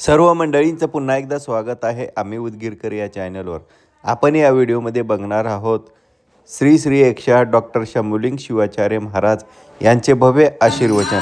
सर्व मंडळींचं पुन्हा एकदा स्वागत आहे आम्ही उदगीरकर या चॅनलवर. आपण या व्हिडिओमध्ये बघणार आहोत श्री श्री 108 डॉक्टर शंभुलिंग शिवाचार्य महाराज यांचे भव्य आशीर्वचन.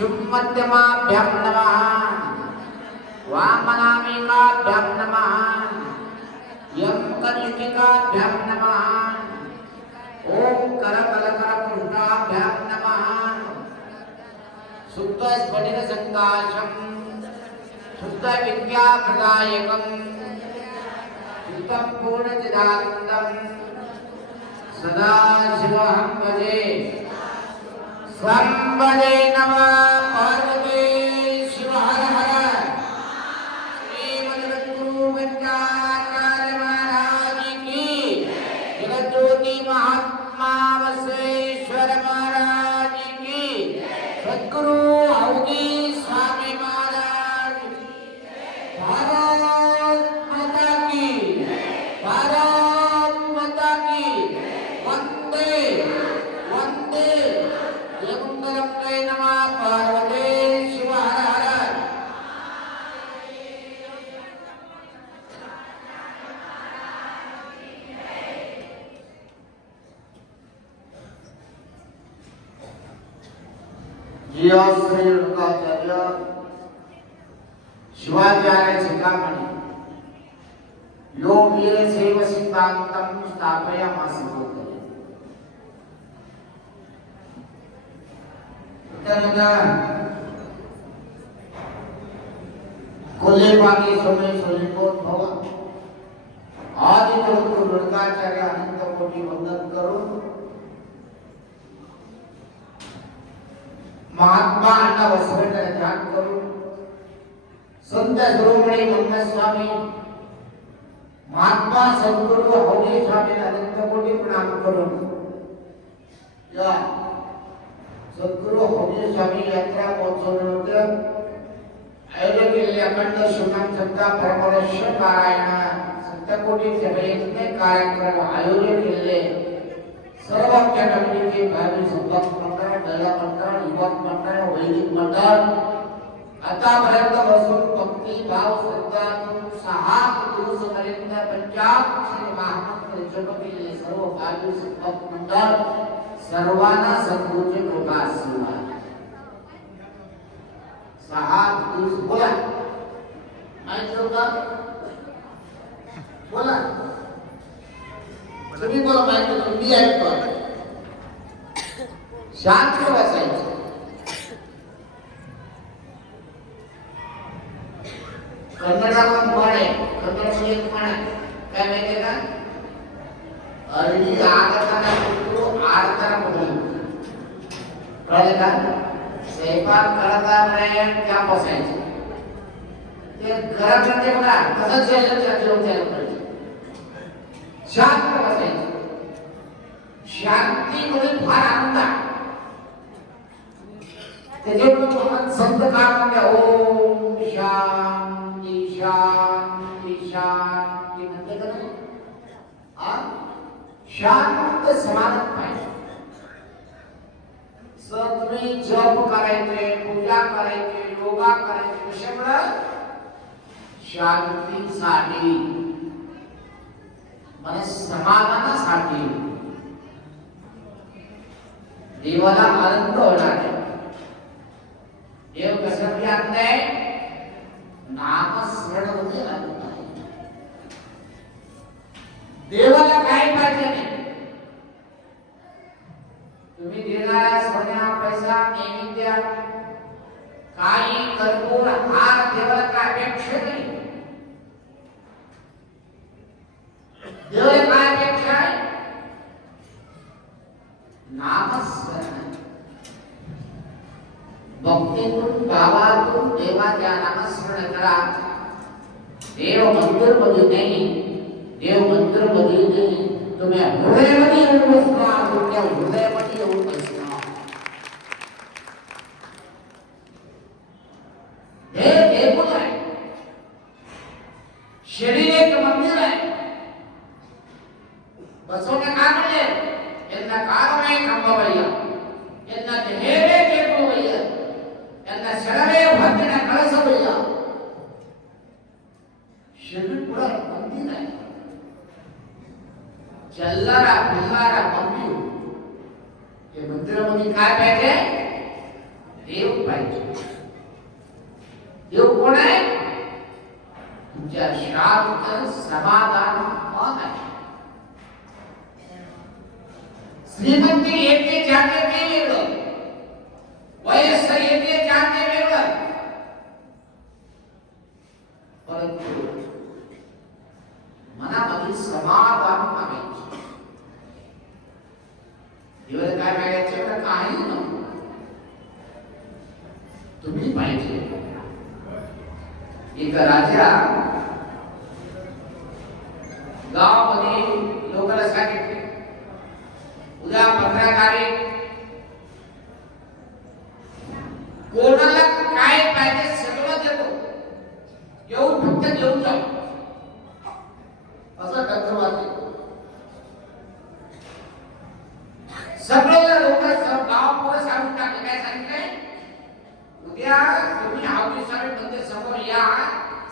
शुभमध्यमाभ्यां नमः वामनामिकाभ्यां नमः यं कनिष्ठिकाभ्यां नमः ओम करकलकरपुष्टाभ्यां नमः शुद्धस्फटिकसङ्काशं शुद्धविद्याप्रदायकं शुद्धं पूर्णचिदानन्दं सदाशिवं भजे स्वंबदे नमः पार्वती शिव हर हर श्रीमद्गुरु पंचाचार्य महाराज की जगज्योति महात्मा बसवेश्वर महाराज की सद्गुरु अवधि स्वामी महाराज भारत माता की भारत माता की वंदे वंदे नमः पार्वती शिव हर हर जिया श्री रेणुकाचार्य शिवाचार्य शिखामणी यो वीर शैव सिद्धांतं स्थापयामास कोल्हेबागी समय सोलिकोद्भव आदि जगद्गुरु रेणुकाचार्य अनंत कोटि वंदन करून महात्मा अण्णा बसवेश्वर ध्यान करून संत शिरोमणी मंगल स्वामी महात्मा सद्गुरु अवधूत स्वामी अनंत कोटि प्रणाम करून या सद्गुरु अवधूत स्वामी यात्रा महोत्सव अयोध्या अखंड शिवनाम संता परमर्श पारायण संत कोटि सभेने कार्यक्रम आयोजित केले. सर्व आमच्या कमिटीचे भावी संपर्क मंडळ, महिला मंडळ, युवक मंडळ, वैदिक मंडळ आतापर्यंत बसून भक्ती भाव श्रद्धा 6 दिवसापर्यंत पंचाक्षरी महामंत्र जप केले. सर्व भावी संपर्क मंडळ सर्वांना सद्गुरूची कृपा असो. 6 दिवस बोला माहिती होता बोला तुम्ही बोला माहिती तुम्ही ऐकतो शांत बसायचं. कन्नडावर म्हण आहे, कन्नडमध्ये एक म्हण आहे, काय माहितीये का? अरडी आगताना कुठू आडताना कुठू, कळलं का? स्वयंपाक करता नाही त्या बसायचं, ते घरामध्ये बघा कसं जेवण करायचं, शांत बसायचं. शांतीमध्ये फार आनंद आहे. त्याच्यामुळे मन संत काय म्हणते, ओम शांती शांती शांती म्हणते का नाही? शांत समाधान पाहिजे. तुम्ही जप करायचे, पूजा करायचे, योगा करायचे, कशामुळे? शांतीसाठी, मन समाधानासाठी, देवाला आनंद होणार आहे. देव कशासाठी आनंद आहे? नामस्मरण मध्ये आनंद आहे. देवाला काय पाहिजे नाही. तुम्ही देणारा सोन्या पैसा नैवेद्य काही कर्पूर हार देवाला काय अपेक्षा नाही. देवाला काय अपेक्षा आहे? नामस्मरण. भक्तीतून भावातून देवाच्या नामस्मरण करा. देव मंदिर मध्ये नाही, देव मंदिर मध्ये नाही, तुम्ही हृदयामध्ये येऊन बसला, तुमच्या हृदयामध्ये येऊन बसला. हे देव आहे. शरीर एक मंदिर आहे. बसवणे काय म्हणले? यांना कारण आहे खंबाबाईया, यांना हेरे केलो भैया, यांना शरणे भक्तीने कळस भैया. शरीर पुरा मंदिर आहे. चलणारा फिरणारा मंदिर. हे मंदिरामध्ये काय पाहिजे? देव पाहिजे. देव कोण आहे? तुमच्या शांत समाधान मन आहे. श्रीमंती येते जाते ते वेगळं, वयस्कर येते जाते वेगळं, परंतु मनामध्ये समाधान मागायचे. देवाला काय मागायचे? तर काही नको, तुम्ही पाहिजे. एक राजा गावामध्ये लोकांना सांगितले, उद्या 15 तारीख कोणाला काय पाहिजे सगळं देतो, येऊन फक्त घेऊन जा. असं डॉक्टर वाटते. सगळे लोक गाव पुढे सांगून टाकले. काय सांगितलंय? उद्या तुम्ही हाऊसारे मंदिर समोर या,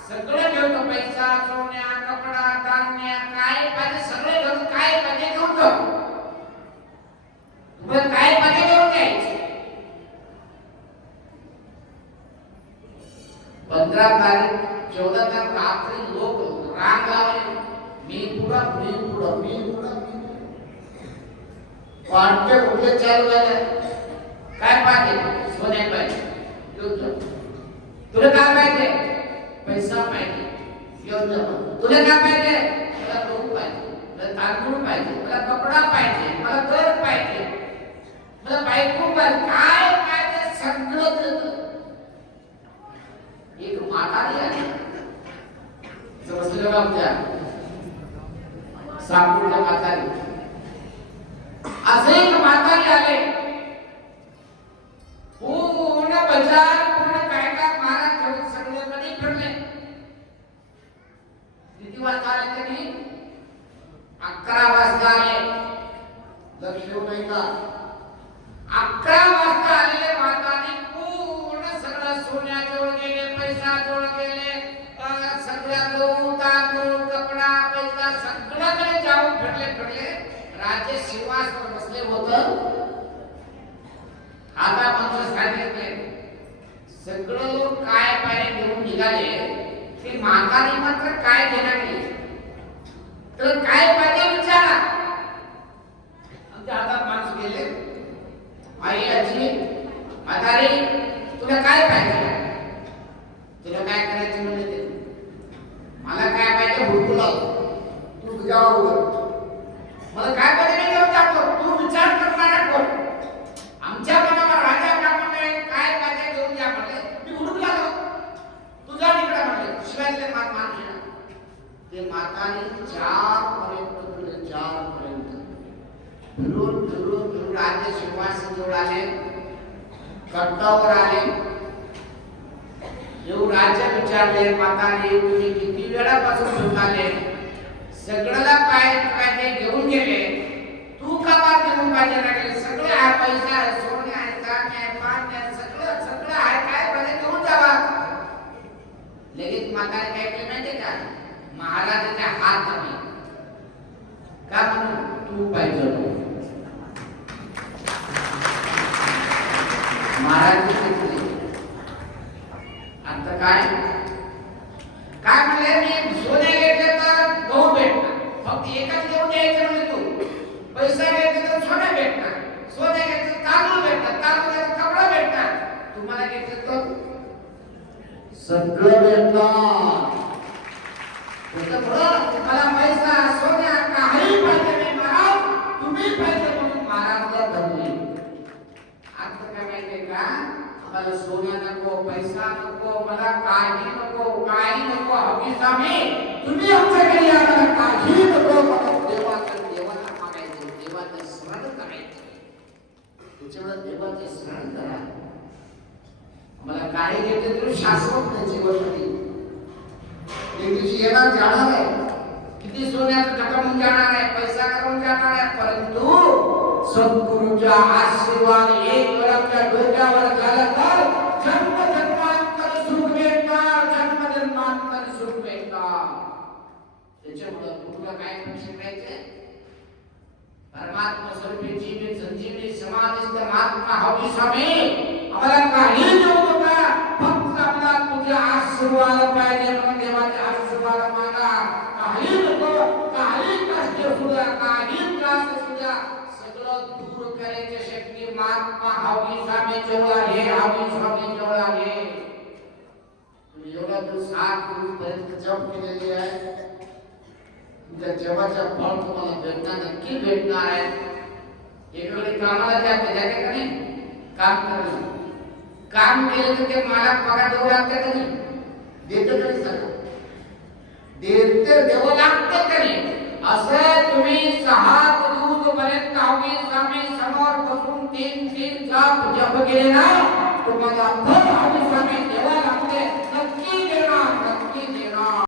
सगळं घेऊन, पैसा, सोन्या, कपडा, धान्य, काय पाहिजे सगळे घेऊन, काय पाहिजे घेऊन जा. तुम्हाला काय पाहिजे घेऊन द्यायचे. 15 तारीख 14 तारीख रात्री लोक रांग लावले. मी पुढं, मी पुढं, मी पुढं, मी वाटते कुठे चालू झाले. काय पाहिजे? सोन्या पाहिजे, तुला काय पाहिजे? पैसा पाहिजे, घेऊन जा. तुला काय पाहिजे? मला गहू पाहिजे, मला तांदूळ पाहिजे, मला कपडा पाहिजे, मला घर पाहिजे, मला बायको पाहिजे, काय पाहिजे सगळं देतं. एक म्हातारी आहे समजलं आमच्या सापूरच्या म्हातारी. असे एक म्हातारी आले, पूर्ण बाजार, पूर्ण काय काय महाराज ठेवून सगळं कधी फिरले. किती वाजता आले तरी? 11 वाजता आले. लक्ष ठेवू नाही का? 11 वाजता आलेले म्हातारी पूर्ण सगळं सोन्या जोड गेले, पैसा जोड गेले, सगळ्या गहू, तांदूळ, कपडा, पैसा सगळ्याकडे जाऊन फिरले. राजे सिंहासनावर बसले होतं. आता माणूस सांगितले, सगळं लोक काय पाहिजे घेऊन निघाले, ते म्हातारी मात्र काय घेणार नाही. तर काय पाहिजे विचारा. आमच्या हातात माणूस गेले, आई, आजी, म्हातारी, तुला काय पाहिजे? तुला काय करायचं म्हणजे घरातले माणसं ते माताने 4 पर्यंत 4 पर्यंत फिरून राज्य सिंहासनावर आले, कट्टावर आले. येऊ राज्य विचारले माताने तुम्ही किती वेळापासून झोपाले? सगळ्याला काय घेऊन गेले, तू का बात घेऊन पाहिजे लागले? सगळे आहे, पैसा आहे, सोने आहे, चांदी आहे, पाणी आहे, सगळं आहे, काय पाहिजे घेऊन जावा. लगेच माताने काय केलं माहितीये का? महाराजाच्या हात धरले. का म्हणून? तू पाहिजे महाराज आता काय म्हणले? मी सोने घेतले तर गहू भेटणार, फक्त एकच घेऊन द्यायचं म्हणजे तू. पैसा घेतले तर सोने भेटणार, सोने घेतले तर तांदूळ भेटणार, तांदूळ घेतले तर कपडा भेटणार, तुम्हाला घेतले तर सगळं भेटणार. तुम्हाला पैसा सोन्या काही पाहिजे नाही महाराज, तुम्ही पाहिजे म्हणून महाराजला धरले. आता काय माहितीये का? मला सोन्या नको, पैसा नको, मला काही नको, हवी स्वामी तुम्ही आमच्या घरी या, मला काही नको. देवाला मागायचं, देवाचं स्मरण करायचं, तुझ्यावर देवाचे स्मरण करा. मला काही घेतले तरी शाश्वत नाही जीवनासाठी. एक दिवशी येणार जाणार आहे, किती सोन्याचं टकमून जाणार आहे, पैसा करून जाणार आहे, परंतु सद्गुरूचा आशीर्वाद एक वेळ आपल्या डोक्यावर झाला तर जन्मजन्मांतर सुख भेटणार, जन्मजन्मांतर सुख भेटणार. त्याच्यामुळे गुरुला काय शिकायचे? परमात्मा स्वरूपी जीवन संजीवनी समाधिस्थ महात्मा हवी स्वामी आम्हाला काही देऊ नका, फक्त आपला तुझा आशीर्वाद पाहिजे म्हणून देवाचे आशीर्वाद मागा. काही नको, काही कष्ट सुद्धा, काही त्रास सुद्धा सगळं दूर करायची शक्ती महात्मा हवी स्वामी जवळ आहे, हवी स्वामी जवळ आहे. तुम्ही एवढा दिवस 7 दिवसपर्यंत जप केलेली आहे, तुमच्या जपाचं फळ तुम्हाला भेटणार, नक्की भेटणार आहे. एकीकडे कामाला जाते का नाही? काम करायला, काम केलं तर ते मला पगार देऊ लागतं का नाही? देतं तरी सगळं देते, देऊ लागतं का नाही? असं तुम्ही 6 दिवसपर्यंत हवी स्वामी समोर बसून 3 जप केले ना, तुम्हाला फळ